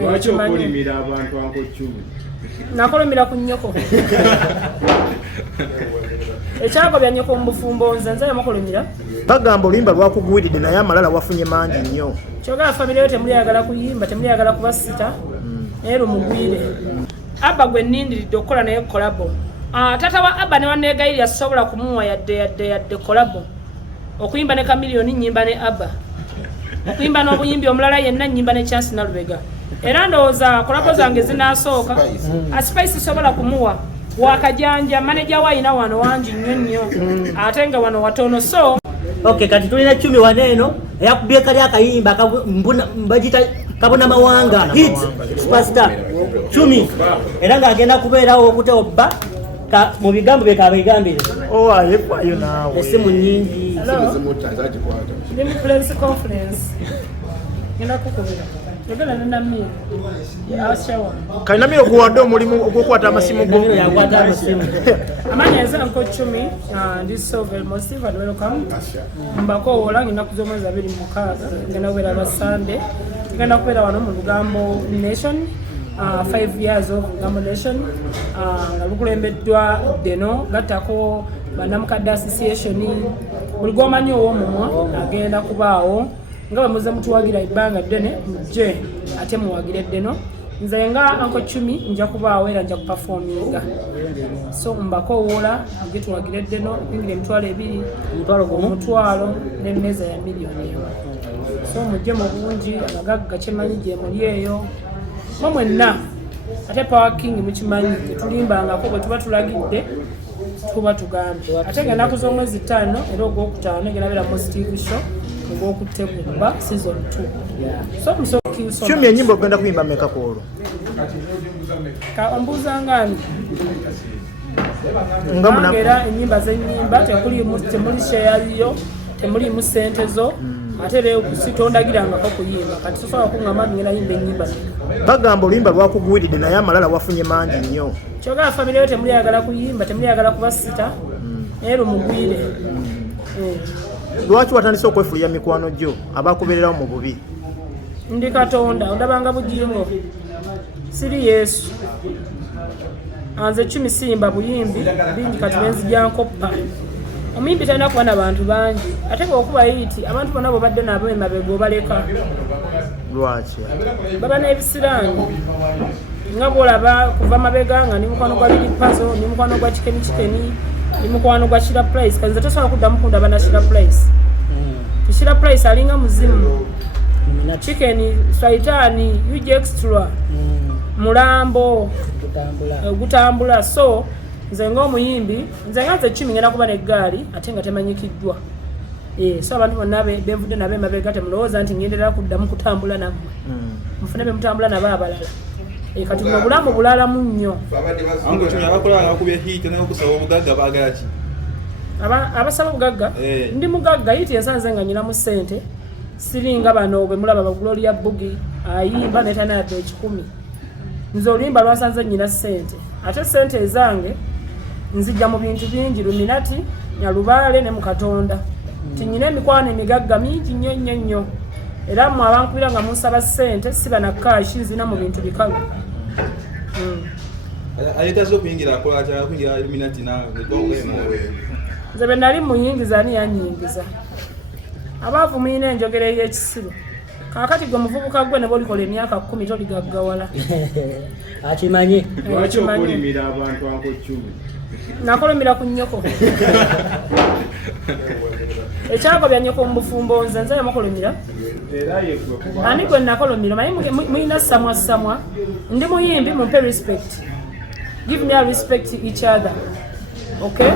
Lwaki okulimira abantu anko 10? Nakolumira ku nnyoko. Ekyako bya nnyoko mu bufumbo nze nze yamukolumira. Bagamba oluyimba lwakugwiridde naye amalala wafunye mangi nnyo. Kyogera famire yo temuli yagala kuyimba, temuli yagala kubasita. Naye lumugwire. Abba gwe nnindiridde okukola naye kolabo. Tata wa Abba ne wanneegayirira asobola kumuwa yadde kolabo. Okuyimba ne Kamiliyoni nnyimba ne Abba. Okuyimba n'obuyimbi omulala yenna nnyimba ne Chance Nalubega. Era ndowooza kolabo zange zinaasooka. Spice sobola kumuwa. Wakajanja manager wa ina wano wangi nnyo ate nga wano watono so okay kati tulina 10 waneeno yakubye kali akayimba mbajita kabona mawanga hit superstar 10 era nga agenda kubeerawo okute obba mu bigambo byekabigambire ayefayo naawe esimu nyingi ndi mu press conference ngenda kukubira yagala nami ashawa kainamiro kuwadde omulimu ogwokwata amasimu go amanya eza nko 10 this so very most and welcome mbako olangi nakuzo mwezi 26 ngenda kubera ba Sunday ngenda kubera wano mu Lugambo Nation 5 years of Lugambo Nation lukulembeddwa deno gatako banamukadde association buli gomanyi ow'omumwa agenda kubaawo nga bamuze mutuwagira ibanga ddene mujje ate muwagire ddeno nze nga anko 10 nja kubaawo era nja kuperforminga so mbako wola nje tuwagire ddeno ingire emitwalo 2 mutwalo n'emmeza ya miliyoni so mujje mu bungi abagagga kyemanyi gye muli eyo mo mwenna ate parking mukimanyi tetulimbangako bwe tuba tulagidde tuba tugambe ate nga ennaku z'omwezi 5 era ogwokutaano egenabera mu Steve Show ogwokutegulwa season 2 so musokiuso 10 enyimba ogenda kuyimba meka kwolwo ka ombuuza ngani nga muna era ennyimba z'ennyimba temuli share temuli mu sente zo ate leo kusitondagirangako kuyimba kati sosobola kungamba ngenda yimba ennyimba bagamba oluyimba lwakugwiridde naye amalala wafunye mangi nnyo kyogera famire yo temuli yagala kuyimba temuli yagala kubasita naye lumugwire lwaki watandise okwefulira mikwano gyo abakubeererawo mu bubi ndi Katonda ondabanga bujingo siri Yesu anze 10 simba buyimbi bingi kati nenzijjankoppa omuyimbi talina kuba n'abantu bangi ate bw'okuba yiti abantu bonna bw'obadde nabo emabega obaleka lwaki baba n'ebisiraani nga bw'olaba kuva mabega nga ndi mukwano gwa Lili Pazo ndi mukwano gwa Chikeni ndi mukwano gwa Shira Price kanze tosobola kuddamu kundaba na Shira Price Shira Price alinga muzimu Chikeni Saitani UJ Extra Mulambo gutambula so nze ng'omuyimbi nze nga nze 10 ngenda kuba n'eggaali ate nga temanyikiddwa so abantu bonna benvudde nabo emabega temulowooza nti ngenderera kuddamu kutambula nammwe mufune be mutambula nabo abalala kati mu bulamu bulalamu nnyo abasaba obugagga ndi mugagga yiti ensanze nga nyinamu ssente siringa bano bwe mulaba ba Gloria Bugi ayimba netana yadde 10 nze oluyimba lwasanze nyina ssente ate ssente ezange nzijja mu bintu bingi Luminati Nyalubaale ne mu Katonda tinyina emikwano emigagga mingi nnyo era mu abankubira nga munsaba ssente siba na kashi nzina mu bintu bikalu ayitazo kuyingira akola kya kuyingira Luminati nange nze be nali muyingiza ani yanyingiza abaavu muyina enjogera ey'ekisibo kakati gwe muvubuka gwe ne bolikola emyaka 10 toligaggawala akimanyi lwaki okulimira abantu anko 10? nakolumira ku nnyoko ekyako bya nnyoko mu bufumbo nze nze yamukolumira ani gwe nakolumira maye muyina samwa ndi muyimbi mumpe respect give me a respect each other okay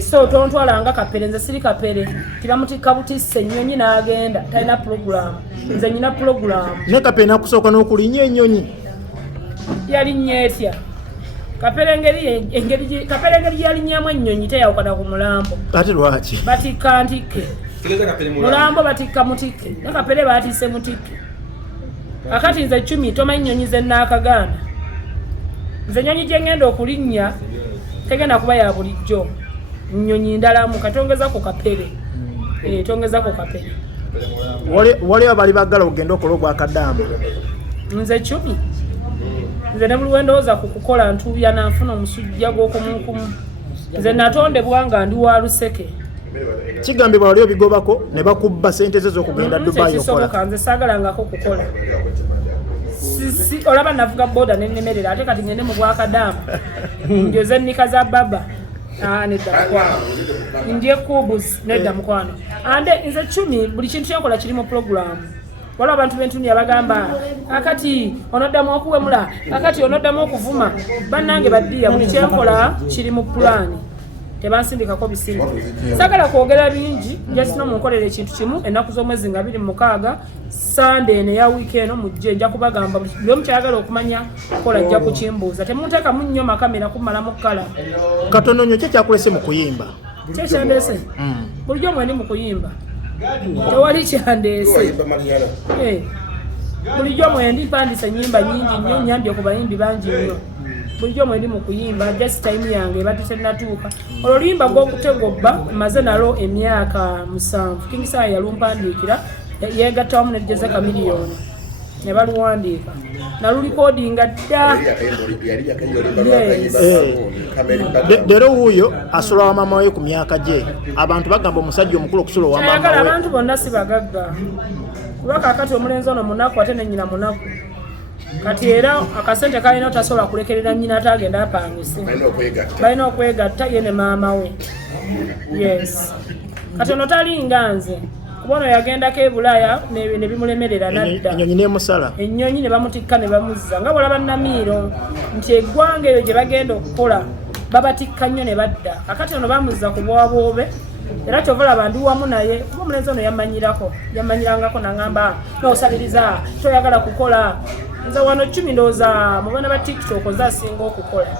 so tontwalanga kapere nze siri kapere kiramutika butisse ennyonyi n'agenda talina program nze nyina program ne kapere nakusooka n'okulinnya ennyonyi yalinnya etya kapere engeri yalinnyamu ennyonyi teyawukana ku mulambo ate lwaki batikka ntike mulambo batikka mutikke ne kapere baatise mutikke akati nze 10 tomanyi nnyonyi ze nnaakagaana nze ennyonyi gye ngenda okulinnya tegenda kuba ya bulijjo nnyonyi ndalamu katongeza ku kapere tongeza ku kapere wali abali baggala ogenda okola ogwakaddaama nze Chumi nze ne buli wendowooza ku kukola ntuubya nanfuna omusujja gw'okumukumu nze natondebwa nga ndi wa luseke kigambibwa wali obigobako ne bakubba sente ze z'okugenda Dubai okola nze saagalangako kukola olaba navuga boda nennemerera ate kati ngende mu bwakadamu njoze ennika za baba nedda mukwano ndye kubus nedda mukwano ande nze Chumi buli kintu kyenkola kiri mu puroguramu waliwo abantu b'entuuni abagamba akati onoddamu okuwemula akati onoddamu okuvuma bannange baddiya buli kyenkola kiri mu pulaani tebansindikako bisinga saagala kwogera bingi jasino munkolera ekintu kimu ennaku z'omwezi nga 26 Sunday neya wiikeeno mujje nja kubagamba buli omu kyayagala okumanya kola ajja kukimbuuza temunteekamu nnyo makamera kumalamu kkala katono nnyo kyekulese mu kuyimba kyekyandeese bulijjo mwendi mu kuyimba tewali kyandeese bulijjo mwendi mpandisa nnyimba nyingi nnyo nyambye ku bayimbi bangi nnyo bulijjo mwendi mu kuyimba just time yange ebadde tennatuuka olwo luyimba gw'okutegobba maze nalwo emyaka 7 King Saa yalumpandiikira yeegatta wamu ne Jose Chameleone ne baluwandiika nalulikodinga dda leero wuuyo asula wa mama we ku myaka gye abantu bagamba omusajja omukulu okusula wa mama we abantu bonna si bagagga kuba kaakati omulenzi ono munaku ate ne nnyina munaku kati era akasente kalina tasobola kulekerera nnyina ate agenda apangise balina okwegatta ye ne maama we yes kati ono talinga nze kuba ono yagendako e Bulaaya ne bimulemerera nadda ennyonyi n'emusala ennyonyi ne bamutikka ne bamuzza nga bwolaba Namiiro nti eggwanga eyo gye bagenda okukola babatikka nnyo ne badda akati ono bamuzza ku bwabwobe era kyova laba ndi wamu naye kuba omulenzi ono yamanyirangako nangamba n'osabiriza toyagala kukola nze wano Chumi ndowooza mu baana ba TikTok nze asinga okukola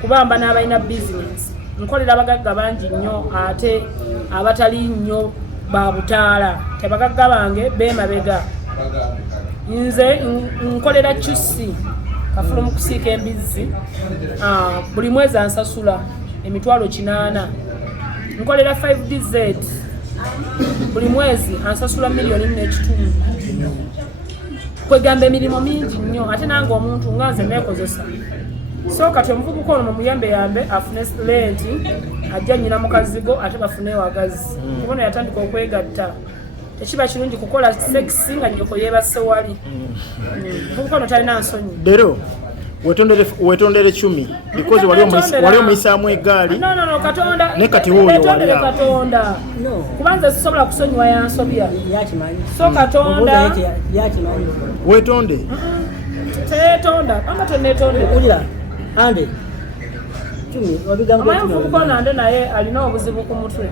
kubamba n'abalina bizinesi nkolera abagagga bangi nnyo ate abatali nnyo babutaala tebagagga bange beemabega nze nkolera Chusi kafulu mu kusiika embizzi buli mwezi ansasula emitwalo 8 nkolera 5DZ buli mwezi ansasula $1.5 million kwegamba emirimu mingi nnyo ate nange omuntu nga nze neekozesa so kati omuvubuka ono mumuyambe afune lenti ajja nnyina mukazigo ate bafune wagazi kubono yatandika okwegatta tekiba kirungi kukola sekisi nga nnyoko yeebase wali omuvubuka ono talina nsonyi leero wetondere Chumi because wali omuyisaamu egaali katonda ne kati wuuyo wali katonda kubanza sisobola kusonyiwa yansobya so katonda wetonde teyetonda amba tenetonde ande Chumi obigambo amaye omuvubuka ono ande naye alina obuzibu ku mutwe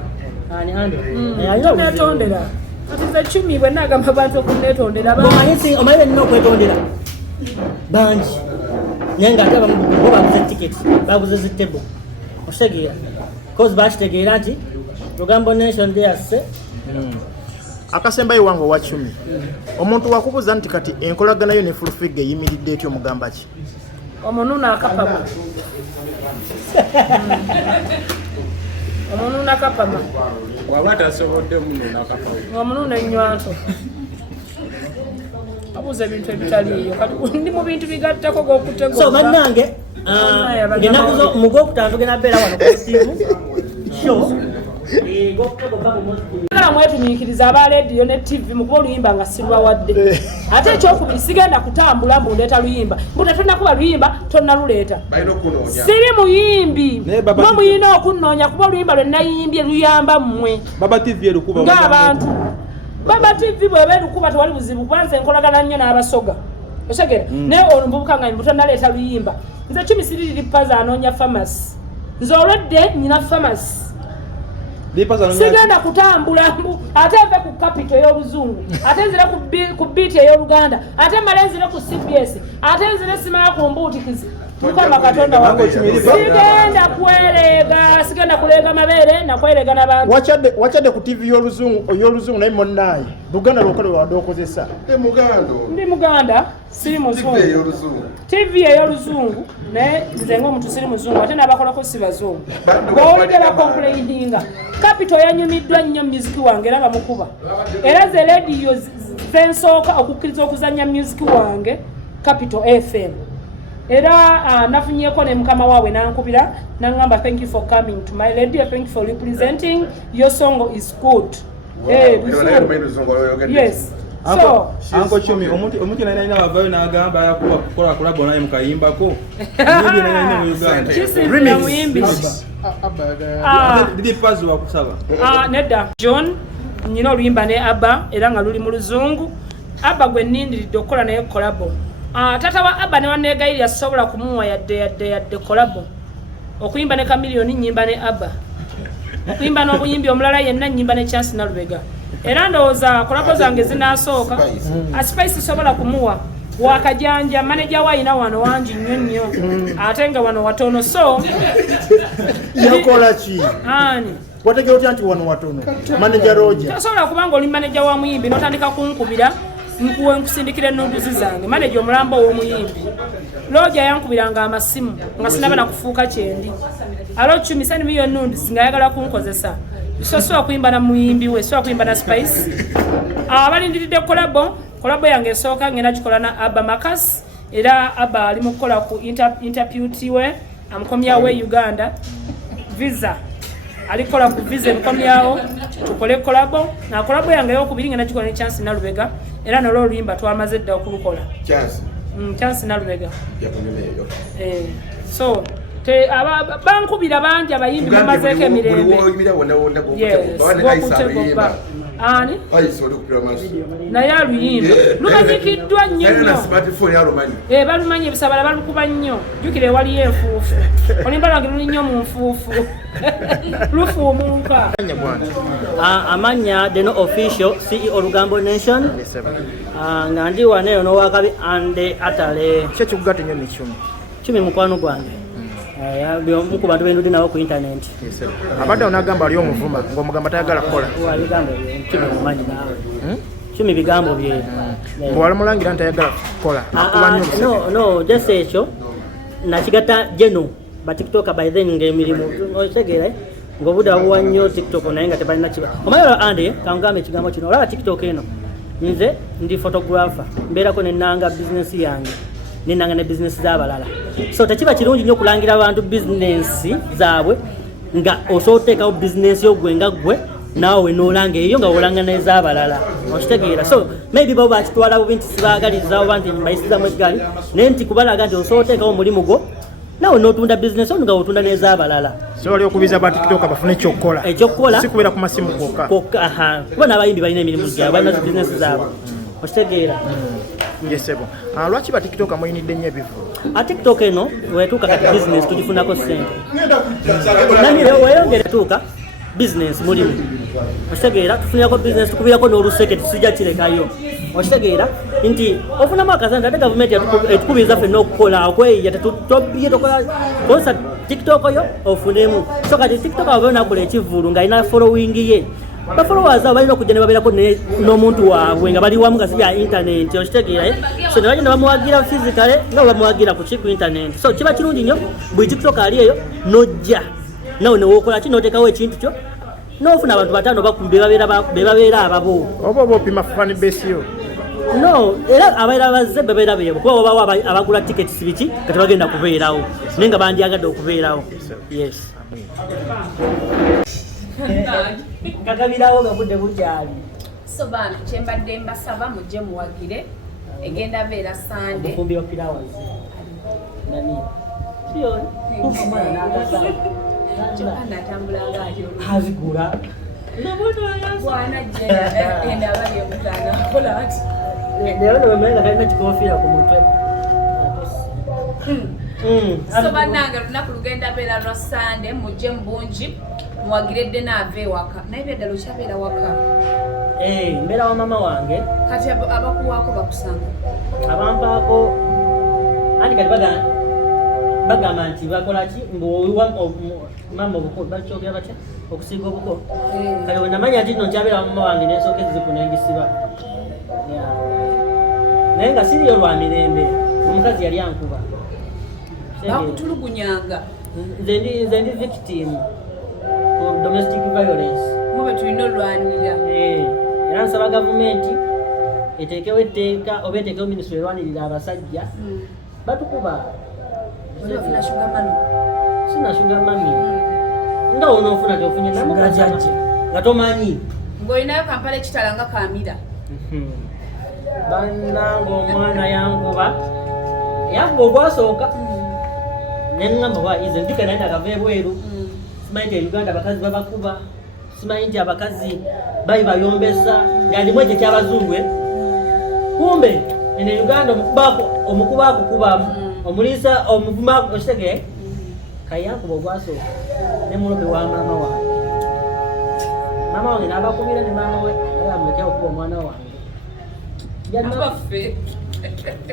netondera kati nze Chumi bwe naagamba abantu okunetondera omanyi nina okwetondera bangi naye nga ate abamu bo baguze tiketi baguze zitebo osegeera cause bakitegeera nti lugambo nation day asse akasembayo wange owa Chumi omuntu wakubuuza nti kati enkolaganayo ne Fulfige eyimiridde etyo omugamba ki omunuuna akapama omunuuna akapama waba tasobodde munuuna akapama omunuuna ennywanto abuuza ebintu ebitaliiyo kati ndi mu bintu bigattako g'okutegooza so bannange ngenakuzo mu gwokutaano tugenda beera wano ku Steve show Ngala mwetumiikiriza aba radio ne TV mukuba oluyimba nga silwawadde. Ate ekyokubiri sigenda kutambula mbuleeta luyimba. Mbuta tonna kuba luyimba tonna luleeta. Siri muyimbi. Mwe muyina okunnoonya kuba oluyimba lwe nayimbye luyamba mmwe. Baba TV erukuba. Ng'abantu. Baba TV bw'eba erukuba tewali buzibu kubanza enkolagana nnyo n'abasoga. Osegera. Naye olumbubuka nga mbuta naleeta luyimba. Nze Chumi siriri paza anoonya pharmacy. Nze olwedde nyina pharmacy. Sigenda kutambula ate ave ku capital y'oluzungu ate nzire ku beat ey'oluganda ate malenzire ku CBS ate nzire simala ku mbuutikizi Mukama Katonda wange sigenda kwelega sigenda kulega mabere na kwelega n'abantu wachade ku TV y'oluzungu naye monnaye Buganda lokole wadokozesa ndi Muganda siri muzungu TV y'oluzungu naye nze ng'omuntu siri muzungu ate n'abakolako si bazungu bawuligera complaininga capital yanyumiddwa nnyo muziki wange era bamukuba era ze radio nze nsooka okukkiriza okuzannya music wange Capital FM. Era nafunyeko ne mukama waabwe nankubira nangamba thank you for coming to my radio, thank you for representing, your song is good. Yes. So Uncle Chumi omuntu naina bavayo nagamba yakuba kukola kolabo naye mukayimbako didi pazi wakusaba nedda John nyina oluyimba ne Abba era nga luli mu luzungu. Abba gwe nnindiridde okukola naye kolabo. Tata wa Abba ne wanneegayirira sobola kumuwa yadde kolabo okuyimba ne Kamiliyoni nyimba ne Abba, okuyimba n'obuyimbi omulala yenna nyimba ne Chance Nalubega. Era ndowooza kolabo zange zinasooka Spice sobola kumuwa wakajanja manager waina wano wangi nnyo ate nga wano watono. So yakola ki ani wategera otya nti wano watono manager Roger tasobola kubanga oli manager wa muyimbi n'otandika kunkubira nkuwe nkusindikira ennuduzi zange manager omulambo w'omuyimbi. Roger yankubiranga amasimu nga sinaba nakufuuka kyendi alo Chumi sani miyo nnuduzi nga ayagala kunkozesa sosobola kuyimba na muyimbi we, sobola kuyimba na Spice. Abalindiridde kolabo yange esooka ngenda gikola na Abba Makas, era Abba ali mu kukola ku interpret we amukomyawo Uganda visa alikola ku visa emukomyawo tukole kolabo na kolabo yange eyokubiri ngenda gikola ne Chance Nalubega era nolwo oluyimba twamaze dda okulukola Chance Nalubega so bankubira bangi abayimbi bamazeeko emirembe ani naye aluyimba lumanyikiddwa nnyo balumanyi ebisabala balukuba nnyo jjukira ewaliyo enfuufu oluyimba lwange luli nnyo mu nfuufu lufuumuuka. Amanya Deno Official CEO Lugambo Nation nga ndi waneyo n'owakabi ande atale kyo kikugatta nnyo ne Chumi mukwano gwange mu ku bantu bendudi nabo ku internet. Abadde onagamba ali omuvuma ng'omugamba tayagala kukola Chumi mumanyi naawe Chumi bigambo bye bwali mulangira nti tayagala kukola no just ekyo nakigatta Jeno ba TikTok by then ng'emirimu otegeera ng'obudde wabuwa nnyo TikTok naye nga tebalina kiba omayolo ande kangambe ekigambo kino olaba TikTok eno nze ndi photographer mbeerako nennanga business yange nenanga ne business z'abalala so tekiba kirungi nnyo okulangira abantu business zaabwe nga osooteekawo business yogwe nga gwe naawe noolanga eyo nga olanga n'ez'abalala okitegeera so maybe bo bakitwala bubi nti sibaagaliza oba nti mbayisizamu eggali naye nti kubalaga nti osooteekawo omulimu gwo naawe n'otunda business ono nga otunda n'ez'abalala so oli okubiza ba TikTok bafune ekyokukola si kubeera ku masimu kwokka kuba n'abayimbi balina emirimu gyabwe balina business zaabwe okitegeera. Yesebo. Lwaki ba TikTok amuyinidde nnyo ebivu? TikTok eno wetuuka kati business tugifunako ssente. Nanyire weyongere tuuka business mulimu. Okitegeera tufunirako business tukubirako n'oluseke tusijja kirekayo. Okitegeera nti ofunamu akasente ate gavumenti etukubiriza ffenna okukola okweyiya tetubye tokola konsa TikTok yo ofunemu. So kati TikTok ababeera nakola ekivvulu ng'alina following ye. Bafollowers abo balina okujja ne babeerako n'omuntu waabwe nga bali wamu nga si bya internet okitegeera so ne bagenda bamuwagira physically nga bamuwagira ku internet so kiba kirungi nnyo buli TikTok ali eyo nojja nawe newokola ki noteekawo ekintu kyo n'ofuna abantu bataano be babeera ababo oba opima fan base yo no era abaira bazze babeera beebo kuba obawo abagula tickets biki nga tebagenda kubeerawo naye nga bandyagadde okubeerawo yes kakabirawo nga budde bukyali so bana kyembadde mbasaba mujje muwagire egenda beera Sande mufumbiro flowers nani sio kumana nakasa chana tambulanga ajo hazigura naboto ayaza bwana jenda enda bali mutana kola ati leo ndo mmenga kalina kikofira ku mutwe so bananga lunaku lugenda beera lwa Sande mujje mbungi muwagiredde naave waka naye byadala okyabeera waka mbeera wa mama wange kati abakuwaako bakusanga abampaako anti kati bagamba nti bakolaki mama obuko bakyogera batya okusiiga obuko kati wenamanya nti nno nkyabeera wa mama wange nensooka eziziku nengisiba naye nga siriyo lwa mirembe omukazi yali ankuba bakutulugunyanga nze ndi victim domestic violence mube tulina olwanirira era nsaba gavumenti eteekewo etteeka oba eteekewo minisitule erwanirira abasajja batukuba sina sugar mami nga onoofuna tyofunye namukazaje nga tomanyi ng'olinayo kampala ekitala nga kamira bannanga omwana yankuba ogwasooka neŋŋamba bwaize ndika naye nakava ebweru simanyi nti Uganda abakazi babakuba simanyi nti abakazi bali bayombesa yandimu ekyo kyabazungu kumbe ene Uganda omukuba akukubamu omuliisa omuvuma okitege kayankuba ogwasooka ne mulobe wa maama wange n'abakubira ne maama we alamulekera okuba omwana wange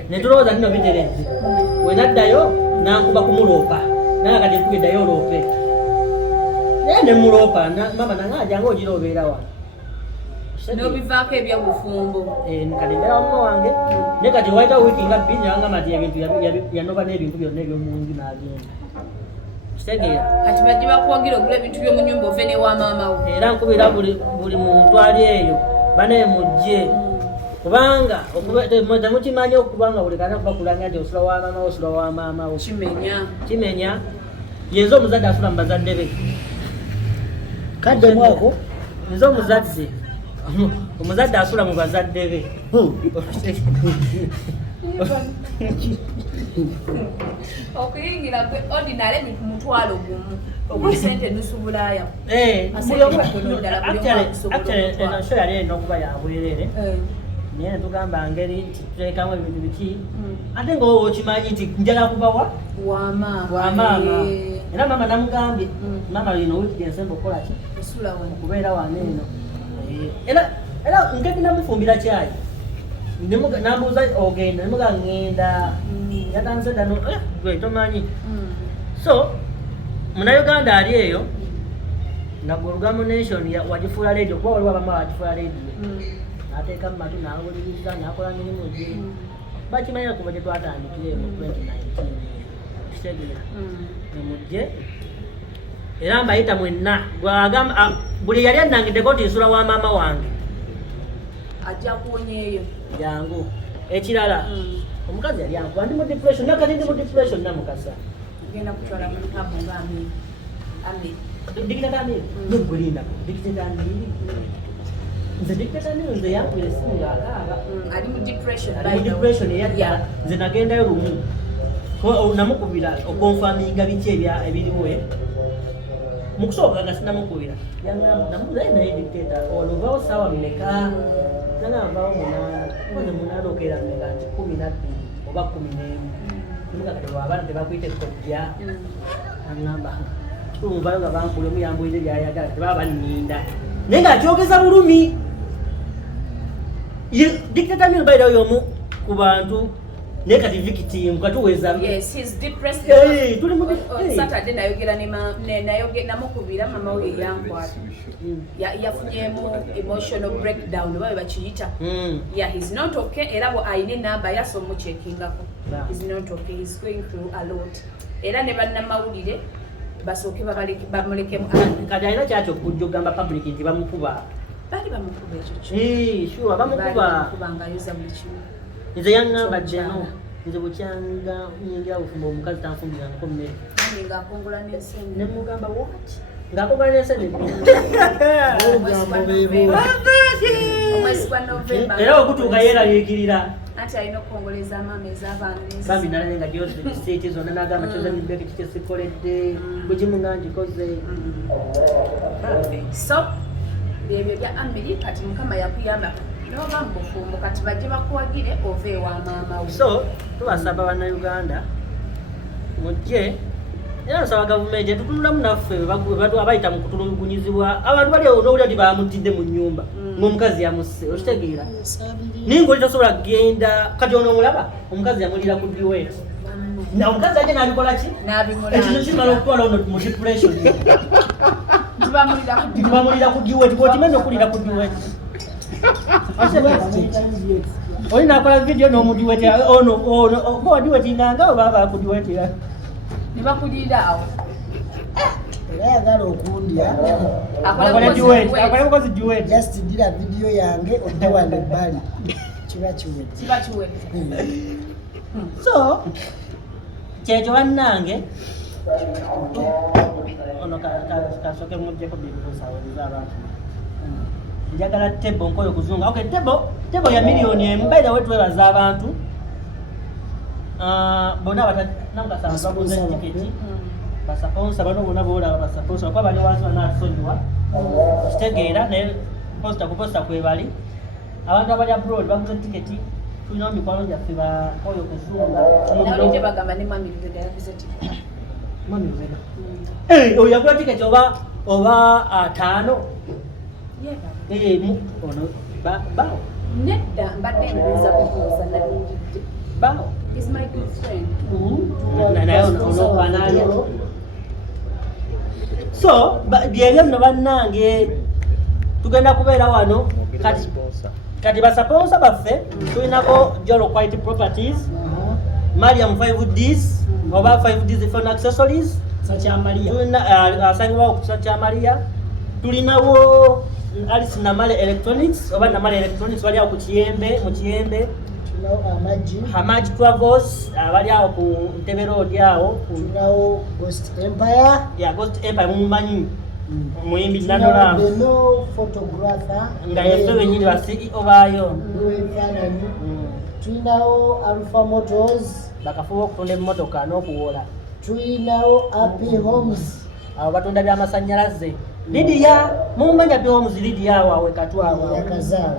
netulowooza nino bitereze wenaddayo nankuba kumuloopa naye kati nkubye ddayo oloope naye nemuloopa mama nange ajanga ogirobeera wano n'obivaako ebyobufumbo kati mbeera wamuma wange naye kati waitawo wiiki nga bbiri newangamba nti ebintu yanoba n'ebintu byonna ebyomunju n'agenda kitegeera kati bajje bakuwagira ogula ebintu by'omu nyumba ove newa maama wo era nkubira buli muntu ali eyo banaye mujje kubanga temukimanyi okubanga buli kana kubakulanya nti osula wa maama wo osula wa maama wo kimenya yenza omuzadde asula mu bazadde be kadde mwako nze omuzadde asula mu bazadde be okuyingira kwe ordinary ni kumutwalo gumu okwisente nusubulaya ensho yali erina okuba yabwerere naye netugamba ngeri nti tutekamu ebintu biki ate nga okimanyi nti njala kubawa wamaama era maama namugambye maama lino wiiki gensemba okukolaki okubeera wano eno era nketi namufumbira kyayi nambuuza ogenda nemuga ngenda yatanze dano tomanyi so munauganda ali eyo nagolugamu nation wagifuula radio kuba waliwo abamu abagifuula radio nateeka mu matu nawuliriza nakola mirimu gye bakimanyira kuba gye twatandikire mu 2019 kitegeera nemujje era mbayita mwenna gwagamba buli yali annangideko nti nsula wa maama wange ajja kuwonyeeyo jangu ekirala omukazi yali ankuba ndi mu depression nakati ndi mu depression namukasa genda kutwala mu nkambo nga ami dikitata amiri nokulinda dikitata amiri nze dikitata amiri nze yankuba esimu ngaakaaba ali mu depression eyadda nze nagendayo lumu namukubira okonfaminga biki ebiriwe mukusooka nga sinamukubira namuzaye naye dictator oluvaawo saawa mmeka nangavawo 8 koze 8 okeera mmeka nti 12 oba 11 nimugakati lwabaana tebakwita ekojja aŋŋamba tulumvayo nga bankule omuyambulire byayagala tebaba banninda naye ngaakyogeza bulumi dictator miri bairawo yomu ku bantu naye kati victim katuweza tuli mu Saturday nayogera namukubira mama we yankwata yafunyemu emotional breakdown oba bakiyita he's not okay era bo ayine namba yasomu checkingako he's not okay he's going through a lot era ne bannamawulire basooke bamulekemu kati alina kyakyo okujja okugamba public nti bamukuba bali bamukuba ekyo sure bamukuba ngayoza buli kimu nze yaŋŋamba jeno nze bukyanga nyingira bufumba omukazi tanfumbirangako mmere ngaakongola n'ensene nemugamba waki ngaakongola n'ensene omwezi gwa Novemba era okutuuka yeeraliikirira anti alina okukongoleza amaama ez'abaana bambi nalaye nga gyositi zonna nagamba kyozanibeki kikesikoledde bugimu nga ngikoze so byebyo bya Amiri kati mukama yakuyamba noba mubufumbo kati bajje bakuwagire ove ewa maama we so tubasaba bannayuganda mujje era nsaba gavumenti etutunulamu naffe abayita mu kutulugunyizibwa abantu bali n'owulira nti bamutidde mu nnyumba ng'omukazi yamusse okitegeera naye ng'oli tosobola kugenda kati ono omulaba omukazi yamulira ku duet omukazi ajja n'abikola ki ekyo kimala okutwala ono mu depression tibamulira ku duet kokimanyi okulira ku duet oli nakola video n'omudiwetera ono odiwetinganga oba bakudiwetera nebakulira awo era yagala okundya akola bukozi duet just dira video yange odde wano ebbali kiba kiwedde. Kiba kiwedde. So kyekyo bannange ono kasoke mujjeko byebikusawuliza abantu njagala tebo nkoyo kuzunga. Okay, tebo ya milioni emu baida wetu webaza abantu bona namukasanga baguze tiketi basaponsa bano bona boolaba basaponsa kuba bali wansi banasonyiwa kitegeera naye posta kuposta kwebali abantu abali abroad baguze tiketi tulina mikwano gyaffe bankoyo kuzunga Nalije bagamba ne mami Lugega yaguze tiketi. Mami Lugega oyo yagula tiketi oba ataano ono bao Nedda mbadde mbuuza kubuuza nalingidde. bao He's my good friend. naye onokwananya so byebyo nno bannange tugenda kubeera wano kati basaponsa baffe tulinako Jolo Quality Properties, Mariam 5Ds oba 5Ds phone accessories asangibwawo ku kisa kya Maria. Tulinawo Alice Namale Electronics oba Namale Electronics bali awo ku Kiyembe mu Kiyembe. Hamaji Travels bali awo ku Ntebe Road awo. Tunawo Ghost Empire. Ya Ghost Empire mumumanyi muyimbi Nanola. Beno photographer. Nga yeffe wenyini ba CEO baayo. Tunawo Alpha Motors. Bakafuba okutunda emmotoka n'okuwola. Tunawo Happy Homes. Abo batunda by'amasannyalaze. Lydia mumanya Homes Lydia wawe katwawa.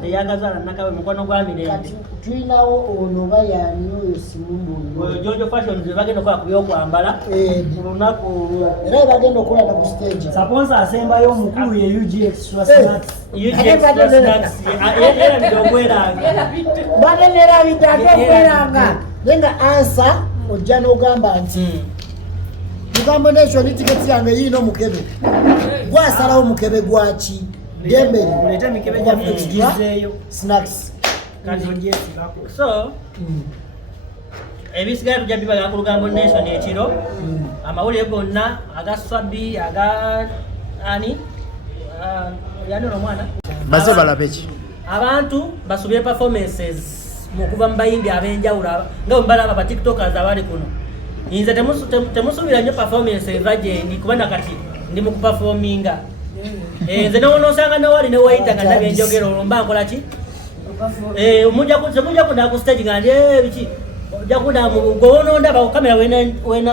Yakazaala nakawe mukono gwa mirembe. Tunawo ono bayani oyo simumu. Oyo Jojo Fashion bagenda okukola ku byokwambala. Olunaku era bagenda okulanda ku stage. Saponsa asembayo omukulu ye UG Extra Snacks. UG Extra Snacks. Era bidogweranga. Banenera bitagweranga. Nenga ansa ojja n'ogamba nti Mugambo Nation tiketi yange yino mukebe. Gwasalawo mukebe gwaki? Dembe Mulete mikebe gya gizeyo snacks. So ebisigaye tujja bibaga ku Lugambo Nation ekiro amawulire gonna agaswabi aga ani yanona mwana baze balabeki abantu basubire performances mukuva mbayimbi abenjawulo nga mbalaba ba TikTokers abali kuno. Inze temusubira nnyo performance evajendi kuba nakati ndi mu kuperforminga. Nze n'onosanga nawali ne wayita nga ndabye enjogera olwo mba nkola ki? Mujja kunda ku stage nga ndi biki? Ojja kunda mu gw'onondaba ku kamera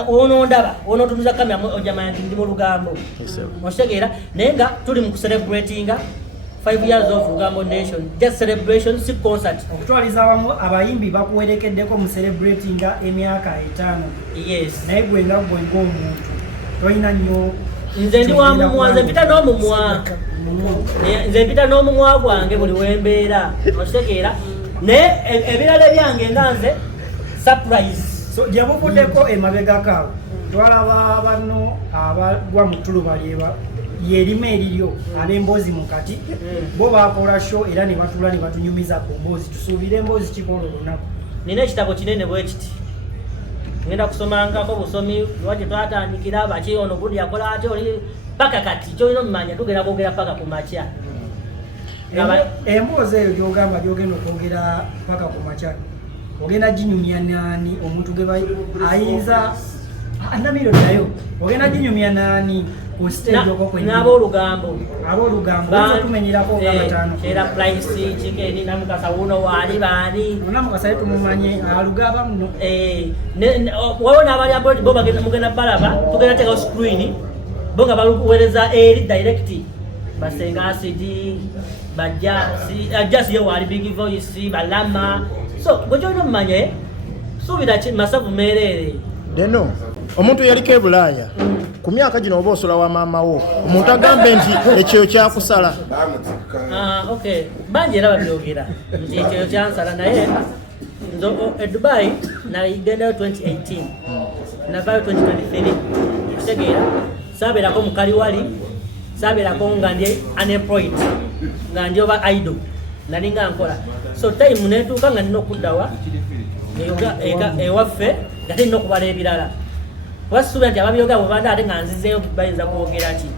w'onondaba w'onootunuza kamera ojamanya nti ndi mu Lugambo. Okitegeera naye nga tuli mu kucelebratinga 5 years of Lugambo Nation, just celebration, si concert. Okutwaliza awamu abayimbi bakuwerekeddeko mu celebratinga emyaka 5. Yes. Naye gwe nga ng'omuntu tolina nnyo. Nze ndi wa mumwa, nze mpita n'omumwa. Nze mpita n'omumwa gwange buli wembeera. Okitegeera naye ebirala ebyange nga nze surprise. So gyabuvuddeko emabegakaawo twalaba bano abagwa mu ttuluba yerima eriryo ab'emboozi mukati bo bakola show era ne batula ne batunyumiza ku mboozi tusuubire emboozi kikola olunaku. Nina ekitabo kinene bwe kiti ngenda kusomangako busomi lwaki twatandikira baki ono gundi yakola ati oli paka kati kyolina omumanya tugenda kwogera paka ku makya. Emboozi eyo gyogamba gyogenda okwogera paka ku makya ogenda ginyumya naani omuntu ge ayinza anamiro nayo ogenda ginyumya naani ku stage n'ab'Olugambo oyinza tumenyerako gatano era price chicken namukasa uno wali bani namukasa tumumanye alugaba muno wabona abali abroad bo mugenda balaba tugenda teka screen bo nga balukuwereza eri direct basenga acid just ye wali big voice balama so gojo mumanye subira masavu merere deno omuntu yaliko e Bulaaya ku myaka gino oba osola wa maama wo omuntu agambe nti ekyo kyakusala. Okay bangi era babyogera nti ekyo kyansala naye nzo Dubai nayigendayo 2018 navayo 2023 kitegeera saabeerako mukali wali saabeerako nga ndi unemployed nga ndi oba idle nali nga nkola so time netuuka nga nina okuddawa ewaffe nga terina okubala ebirala wasuubira nti ababyoga bwe banda ate nga nzizeeyo bayinza kwogera ki.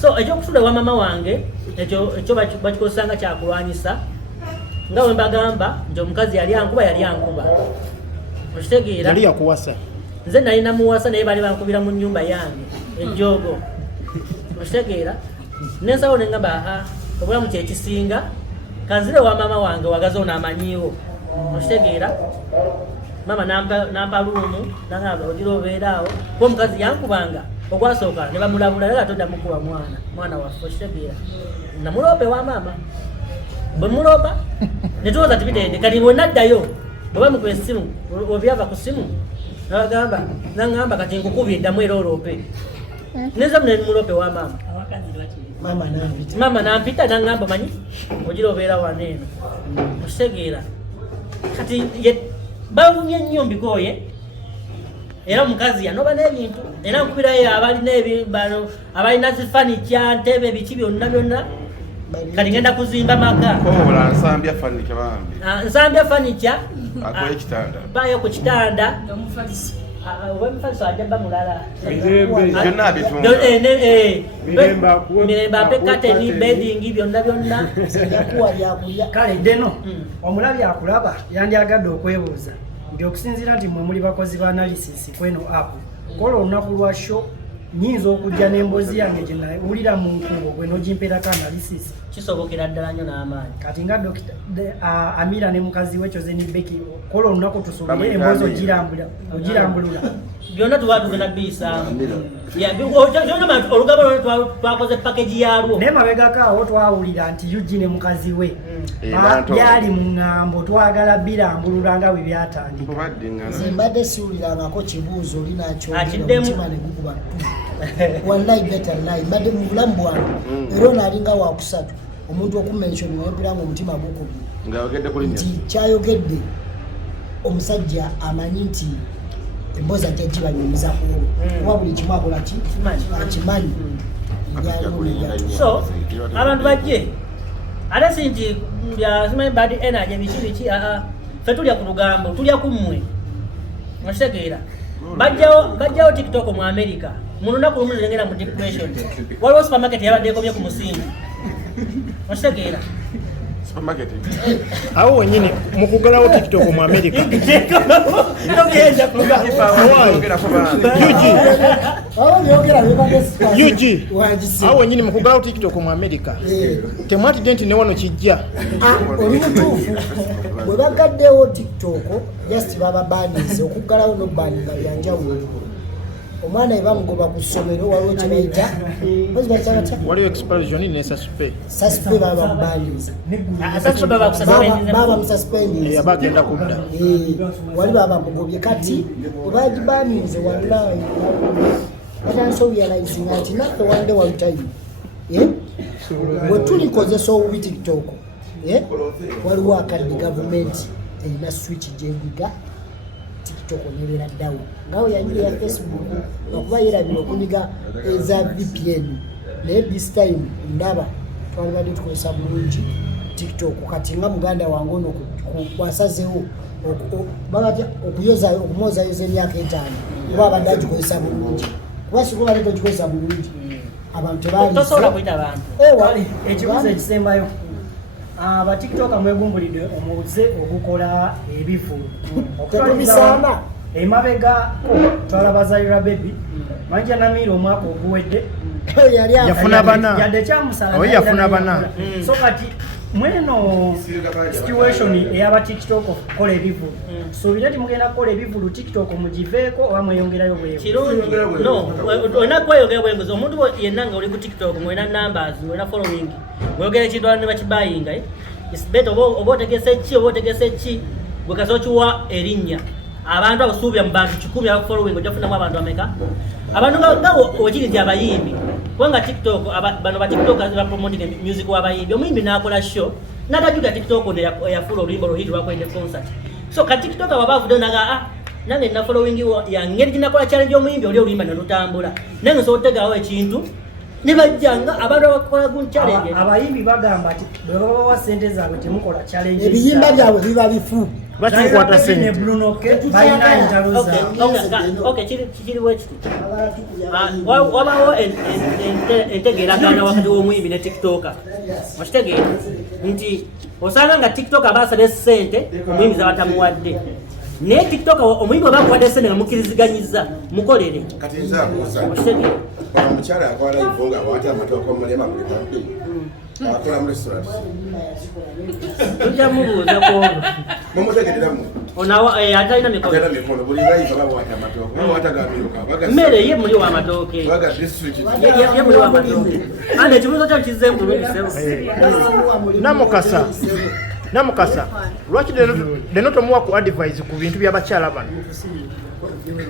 So ekyokusula ewa mama wange ekyo bakikozesanga kyakulwanyisa nga bwe mbagamba nti omukazi yali ankuba okitegeera yali yakuwasa nze nalina muwasa naye bali bankubira mu nnyumba yange ejjoogo okitegeera nensawo nengamba obulamu kyekisinga kanzire wa maama wange wagaze ono amanyiiwo okitegeera mama nampa luumu nagamba ogira obeeraawo kuba omukazi yankubanga ogwasooka ne bamulabula naye atodda mukuba mwana waffe okitegeera namuloopa ewa maama bwe muloopa ne tulowooza tibitende kati bwe naddayo bwe bamukuba essimu obyava ku ssimu nagamba kati nkukubye eddamu era oloope nenza mune muloope wa maama maama nampita nagamba manyi ogira obeera waneeno okitegeera kati bavumye nnyo mbikooye era omukazi yanoba n'ebintu era nkubirayo abalina zifanica ntebe biki byonna kati ngenda kuzimba maka nsambya fanica bayo ku kitanda omufaliso ajja ba mulala mirembe ape kateni bedding byonna kale deno omulabi akulaba yandyagadde okwebuuza nti okusinziira nti mwe muli bakozi ba analysis kweno app kola olunaku lwa show nyinza okujja n'emboozi yange gye nawulira mu nkubo gwe n'ogimpeerako analysis kisobokera ddala nnyo n'amaanyi kati nga Amira ne mukazi we Chozeni Beki kola olunaku tusobole emboozi ogirambulula byonna tuba tugenda biyisaamu olugabo twakoze package yalwo naye mabegako awo twawulira nti Eugene ne mukazi we byali mu ŋŋambo twagala birambulula nga bwe byatandika nze mbadde siwulirangako kibuuzo oli nakyogera omutima ne gukuba wallahi better lie mbadde mu bulamu bwange era ono alinga wakusatu omuntu okumenshoni wayogera nga omutima gukubye nti kyayogedde omusajja amanyi nti emboozi ajja gibanyumiza kuwo kuba buli kimu akola akimanyi so abantu bajje ate si nti simanyi bad energy biki ffe tulya ku lugambo tulya ku mmwe okitegeera bajjawo tiktok mu America mu lunaku lumu lulengera mu depression waliwo supermarket yabadde ekomye ku musingi okitegeera awo wenyini mukugalawo tiktok mu America Yuji awo wenyini mukugalawo tiktok mu America temwatidde nti ne wano kijja oli mutuufu bwe bagaddewo tiktok just baba banize okugalawo nobaninga byanjawulo omwana ebamugoba ku ssomero waliwo kyebayita waliwo expulsion ne suspe baba bamubanize baba mususpendinze abagenda kudda wali baba mugobye kati webagibanize wallahi batandise orealizing nti naffe one day one time bwe tulikozesa obubi tiktok waliwo akadde gavumenti erina switch gyeguga tiktok nebeera ddawo ngawe yanyiga ya Facebook okuba yerabira okunyiga eza VPN naye this time ndaba twalibadde tukozesa bulungi tiktok kati nga muganda wange ono wasazeewo okumwozayoza emyaka 5 kuba abadde agikozesa bulungi kuba sikuba badde togikozesa bulungi abantu tosobola kuyita bantu ekibuzo ekisembayo abatiktoka mwegumbulidde omuze ogukola ebivulu tetubisaana emabegako twalabazaira bebi manja namira omwaka oguwedde yafuna bana yadde kyamusala yafuna bana so kati mweno situation eyaba tiktok okukola ebivulu suubira nti mugenda kukola ebivulu tiktok mugiveeko oba mweyongerayo bweyo olina kweyongera bwengozi omuntu yenna nga oli ku tiktok ng'olina numbers ng'olina following weyogera ekintu ne bakibayinga isbet oba otegese ki gwe kasi okiwa erinnya abantu abakusuubira mu bantu 100 abakufollowing ojafunamu abantu ameka abantu nga okiri nti abayimbi kubanga tiktok bano ba tiktok bapromoting music w'abayimbi omuyimbi n'akola show n'atajuga tiktok ono eyafula oluyimba olw'ohiti lwakwende concert so ka tiktok abavuddeyo naga nange nina following yangeri ginakola challenge omuyimbi oli oluyimba nelutambula nange nsobola otegawo ekintu ne bajjanga abantu abakola gun challenge abayimbi bagamba ati bwe babawa ssente zaabwe temukola challenge ebiyimba byabwe biba bifu bakikwata ssente kiriwo ekiti wabawo entegeeragana wakati w'omuyimbi ne tiktoka okitegeera nti osanga nga TikTok abasabye ssente omuyimbi zabatamuwadde naye TikTok omuyimbi obakuwadde ssente nga mukkiriziganyiza mukolere kati nzaabuuza omukyala akwala ivunga waate amatooka omulema buli kampi akola mu restaurant tujja mubuuza kwolwo mumutegereramu atalina mikono buli live bawaata amatooka bawaata gamiruka mmere ye muli w'amatooke baga district ye muli w'amatooke ande ekibuuzo kyo kizze mu bulungi namukasa lwaki leno tomuwa ku advice ku bintu by'abakyala bano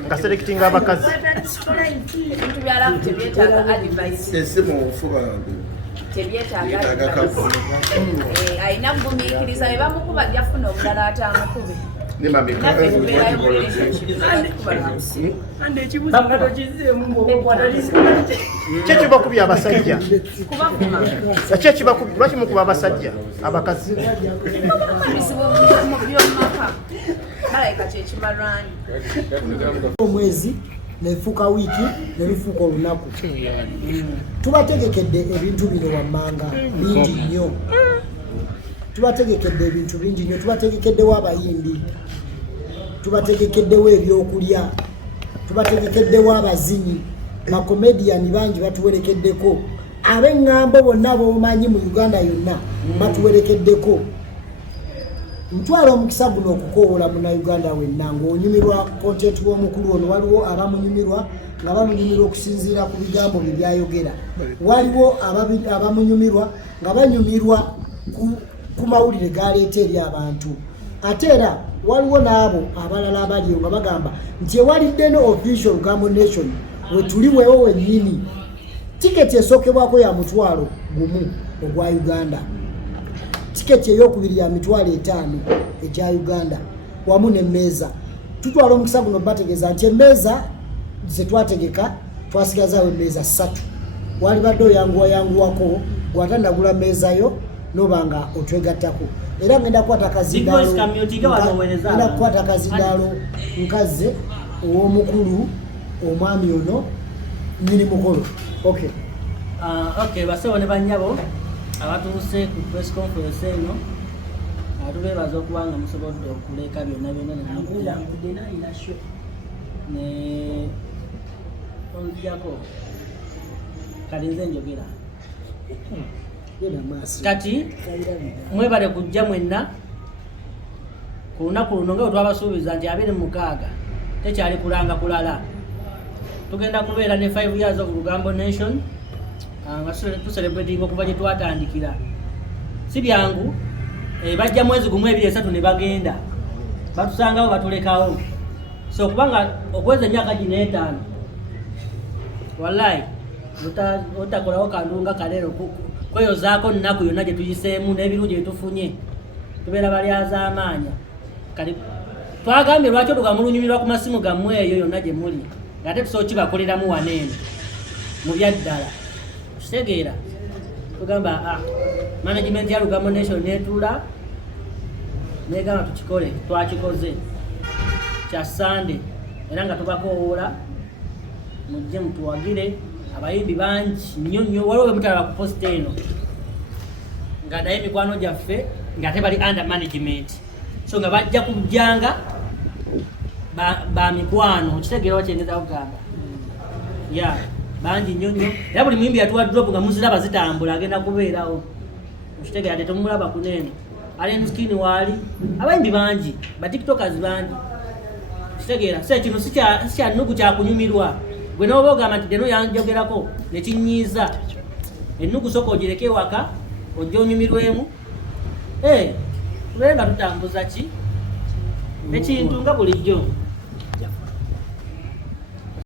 nga selectinga abakazi ebintu byalafu tebyetaaga advice esimu ofuba tebyetaaga ayina kugumiikiriza bwe bamukuba jafuna omulala atamukube naffe tubeerayo mu relationship kuba nakusiba kyekibakubya abasajja lwaki mukuba abasajja abakazi bizibu mu byomumaka malayika kyekimalwanyi omwezi nefuuka wiiki nebifuuka olunaku tubategekedde ebintu bino wammanga bingi nnyo tubategekedde ebintu bingi nnyo tubategekeddewo abayimbi tubategekeddewo ebyokulya tubategekeddewo abazinyi bakomediyani bangi batuwerekeddeko ab'eŋŋambo bonna bomanyi mu Uganda yonna batuwerekeddeko ntwala omukisa guno okukoowola munauganda wenna ng'onyumirwa kontenti w'omukulu ono waliwo abamunyumirwa nga bamunyumirwa okusinziira ku bigambo bye byayogera waliwo abamunyumirwa nga banyumirwa ku mawulire galeeta eri abantu ate era waliwo n'abo abalala abaliyo nga bagamba nti ewalidde no official Lugambo Nation wetuliwewo wennyini tiketi esookebwako ya mutwalo gumu ogwa Uganda tiketi eyokubiri ya mitwalo 5 egya Uganda wamu n'emmeeza tutwala omukisa guno bategeeza nti emmeeza zetwategeka twasigazaawo emmeeza 3 wali badde oyanguwako gwatandagula mmeezayo noba nga otwegattako era ngenda kukwata akazindaalo nkaze ow'omukulu omwami ono nyini mukolo basewo ne bannyabo abatuuse ku press conference eno tubeebaza okuba nga musobodde okuleka byonna ne onzijako kati nze njogera kati mwebale kujja mwenna ku lunaku luno nga bwe twabasuubiza nti 26 tekyali kulanga kulala tugenda kubeera ne 5 years of Lugambo Nation nga tucelebrating okuva gye twatandikira si byangu bajja mwezi gumu 2-3 ne bagenda batusangawo batulekawo so kubanga okweza emyaka gino 5 wallahi otakolawo kandunga kalero kweyozaako nnaku yonna gye tuyiseemu n'ebirungi bye tufunye tubeera balyazaamaanya kati twagambye lwaki tugamulunyumirwa ku masimu gammwe eyo yonna gye muli ngate tusobola kibakoleramu waneeno mu byaddala kitegeera tugamba management ya Lugambo Nation netula negamba tukikole twakikoze kya Sunday era nga tubakoowola mujje mutuwagire abayimbi bangi nnyo waliwo we mutala ku post eno nga naye mikwano gyaffe nga tebali under management so nga bajja kujjanga ba mikwano kitegeera wakyengeza kugamba bangi nnyo era buli muyimbi yatuwa drop nga muziraba zitambula agenda kubeerawo kitegeera ate tomulaba kuneeno Allen Skin waali abayimbi bangi ba tiktokers bangi kitegeera so kino sikyannugu kyakunyumirwa gwe noba ogamba nti deno yanjogerako nekinyiiza ennugu soka ogireke ewaka ojja onyumirwemu tubeere nga tutambuza ki ekintu nga bulijjo